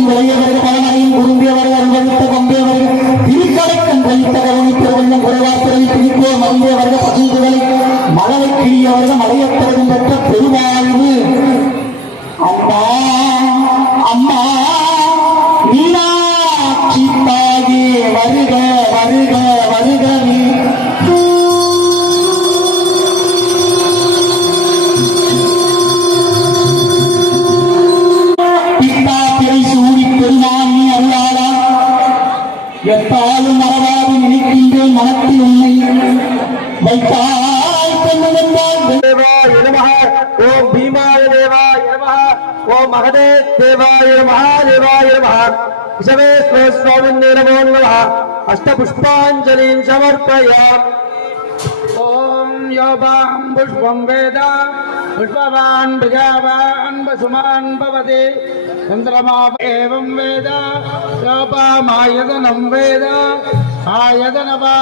பணியின் விளையவர்கள் பலனையும் குறும்பியவர்கள் அனுபவித்த கொம்பியவர்கள் திருக்கடைக்கண் கழித்த கவனித்த வெள்ளம் குறைவாசலை பிடிப்போர் மருந்தியவர்கள் பசுந்துகளை மழலை கிழியவர்கள் மலையத்தவர்கள் பெற்ற பெருவாழ்வு அம்மா அம்மா மீனாட்சி தாயே வருக வருக வருக நீ எத்தாலும் மறவாது நினைக்கின்றேன் மனத்தில் உண்மை வைத்தாய் தேவாய நமஹ ஓம் பீமாய தேவாய நமஹ ஓம் மகதே தேவாய நமஹ தேவாய நமஹ விசவே ஸ்வாமின்னே நமோ நமஹ அஷ்டபுஷ்பாஞ்சலிம் சமர்ப்பயாமி ஓம் யோபாம் புஷ்பம் வேத புஷ்பவான் பிரஜாவான் வசுமான் பவதே चंद्रमा एवं वेद योपामायतनं वेद आयतनवा